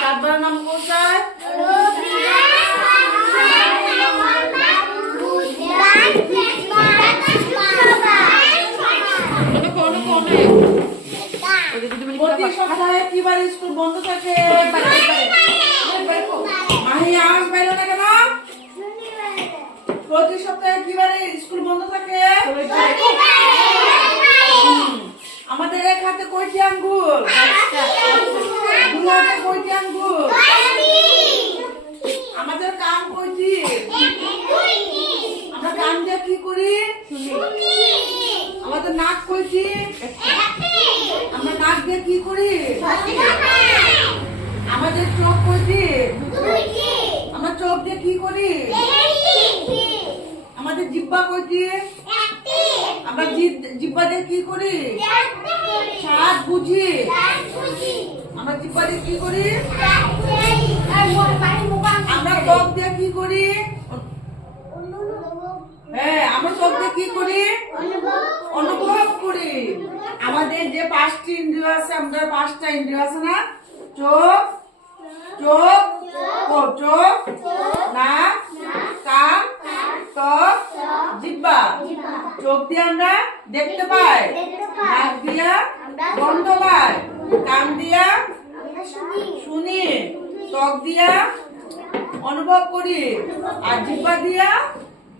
সাতবার নাম কোথায়? প্রতি সপ্তাহে কি বার স্কুল বন্ধ থাকে? মাহি আওয়াজ পাইল না কেন? প্রতি সপ্তাহে কি বারে স্কুল বন্ধ থাকে? আমাদের এক হাতে কয়টি আঙ্গুল? দুই হাতে কয়টি আঙ্গুল? আমাদের কান কয়টি? আমরা কান দিয়ে কি করি? আমাদের নাক কয়টি? আমরা নাক দিয়ে কি করি? আমাদের চোখ কয়টি? আমরা চোখ দিয়ে কি করি? আমাদের জিহ্বা কয়টি? আমরা জিহ্বা দিয়ে কি করি? স্বাদ বুঝি। আমরা জিহ্বা দিয়ে কি করি? আমরা ত্বক দিয়ে কি করি? হ্যাঁ, আমরা ত্বক দিয়ে কি করি? অনুভব করি। আমাদের যে 5টি ইন্দ্রিয় আছে, আমরা 5টা ইন্দ্রিয় আছে না? চোখ, চোখ, চোখ, নাক, কান, ত্বক, জিহ্বা। চোখ দিয়ে আমরা দেখতে পাই, নাক দিয়া গন্ধ পাই, কান দিয়া শুনি, ত্বক দিয়া অনুভব করি, আর জিহ্বা দিয়া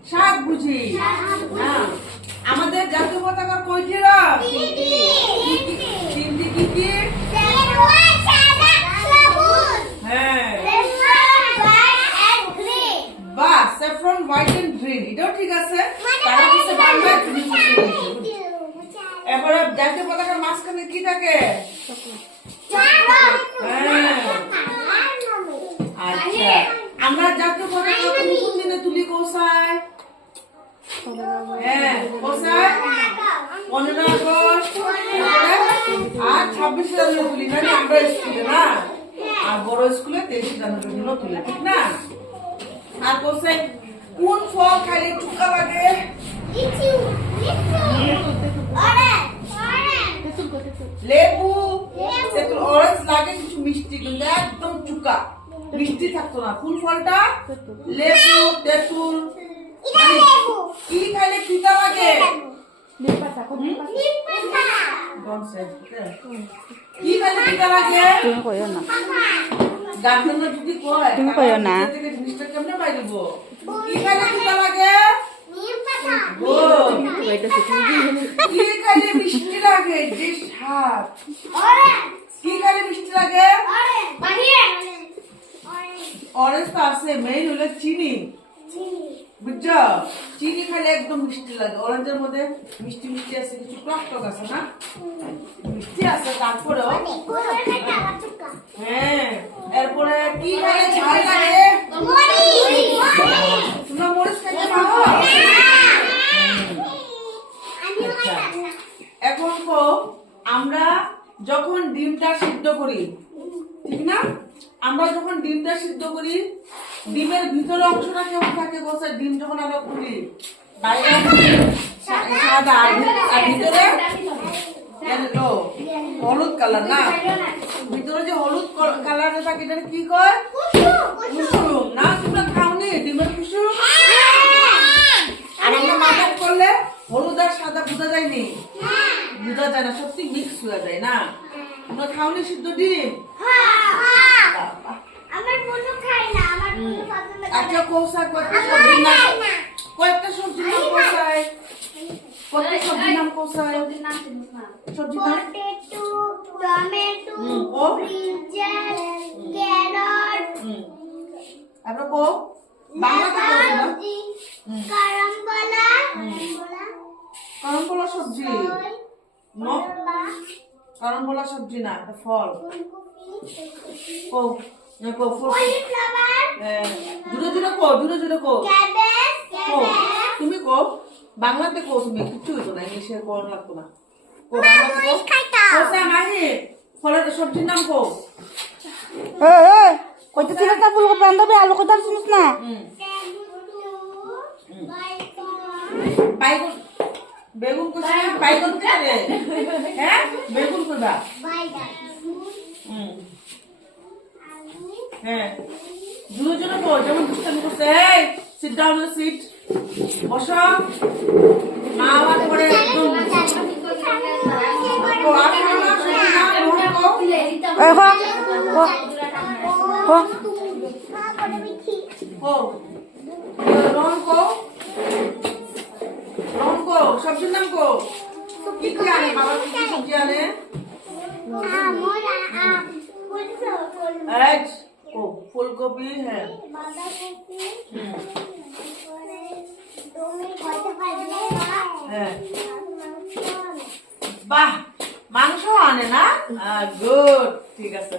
স্বাদ বুঝি। আমাদের জাতীয় পতাকার কয়টি রং? তিনটি। কি কি? হ্যাঁ, বাহ, স্যাফরন, হোয়াইট এন্ড গ্রিন। এটাও ঠিক আছে। তারা হচ্ছে বাংলায় এবারে জাতীয় পতাকার মাঝখানে কি থাকে? আচ্ছা, আমরা জাতীয় পতাকা কোন দিনে তুলি? কোথায়? হ্যাঁ, কোথায়? 15 আগস্ট আর 26 জানুয়ারি তুলি না? আমরা স্কুলে না, আর বড় স্কুলে 23 জানুয়ারি তুলি, ঠিক না? আর কোথায় কোন ফল খাইলে চুকা লাগে? লেবু। তেঁতুল, অরেঞ্জ লাগে কিছু মিষ্টি, কিন্তু একদম চুকা, মিষ্টি থাকতো না। কোন ফলটা? লেবু, তেঁতুল। কি খাইলে তিতা লাগে? কি খাইলে তিতা লাগে? তুমি কইও না, গার্জেন যদি কয় তুমি কইও না। জিনিসটা কেমনে পাই দিব? কি খাইলে তিতা লাগে? কি খাইলে মিষ্টি লাগে? যে স্বাদ। কি খাইলে মিষ্টি লাগে? অরেঞ্জ তো আছে, মেইন হলো চিনি, বুঝছো? চিনি খাইলে একদম মিষ্টি লাগে। অরেঞ্জের মধ্যে মিষ্টি মিষ্টি আছে, কিছু টক টক আছে না? মিষ্টি আছে, তারপরেও হ্যাঁ। এরপরে কি খাইলে ঝাল লাগে? তোমরা মরিচ খাইতে পারো? আচ্ছা, এখন তো আমরা যখন ডিমটা সিদ্ধ করি, ঠিক না? আমরা যখন ডিমটা সিদ্ধ করি, ডিমের ভিতরে অংশটা কেমন থাকে? বসে ডিম যখন আমরা খুলি, বাইরে সাদা, আর ভিতরে হলুদ কালার না? ভিতরে যে হলুদ কালার থাকে, এটা কি কয়? কুসুম না? তোমরা খাওনি ডিমের কুসুম? আর আমরা মাথায় করলে হলুদ আর সাদা বোঝা যায়নি? বোঝা যায় না, সত্যি মিক্স হয়ে যায় না? তোমরা খাওনি সিদ্ধ ডিম? আচ্ছা, কৌশাক কয়েকটা সবজির নাম, কয়েকটা সবজির নাম কোথায়? কয়েকটা সবজির নাম কোথায়? সবজির নাম টমেটো, ক্যারট, তারপর কো বাংলাতে কারণবলা সবজি। কারণবলা সবজি না, একটা ফল। জুড়ে জুড়ে কো, জুড়ে জুড়ে কো। তুমি কো, বাংলাতে কো। তুমি কিচ্ছু হইতো না, ইংলিশে কোন লাগতো না। কো বাংলাতে কো। কোথায় মাহি ফলের সবজির নাম কো? কইতেছিল তার ফুল বান্ধবী আলু কথা শুনিস না? বাইগুন, বেগুন কোথায়? বাইগুন কে রে? হ্যাঁ, বেগুন কোথা? হুম হ্যাঁ দুজনে বল যেমন দুষ্টামি করছে এই সিট ডাউন সিট বসো মা আবার করে একদম ও আপনি না এই হ হ ও রং কো সবজির নাম কো কি কি আনে বাবা কি কি সবজি আনে এই ও ফুলকপি হ্যাঁ হ্যাঁ বাহ মাংস আনে না গুড ঠিক আছে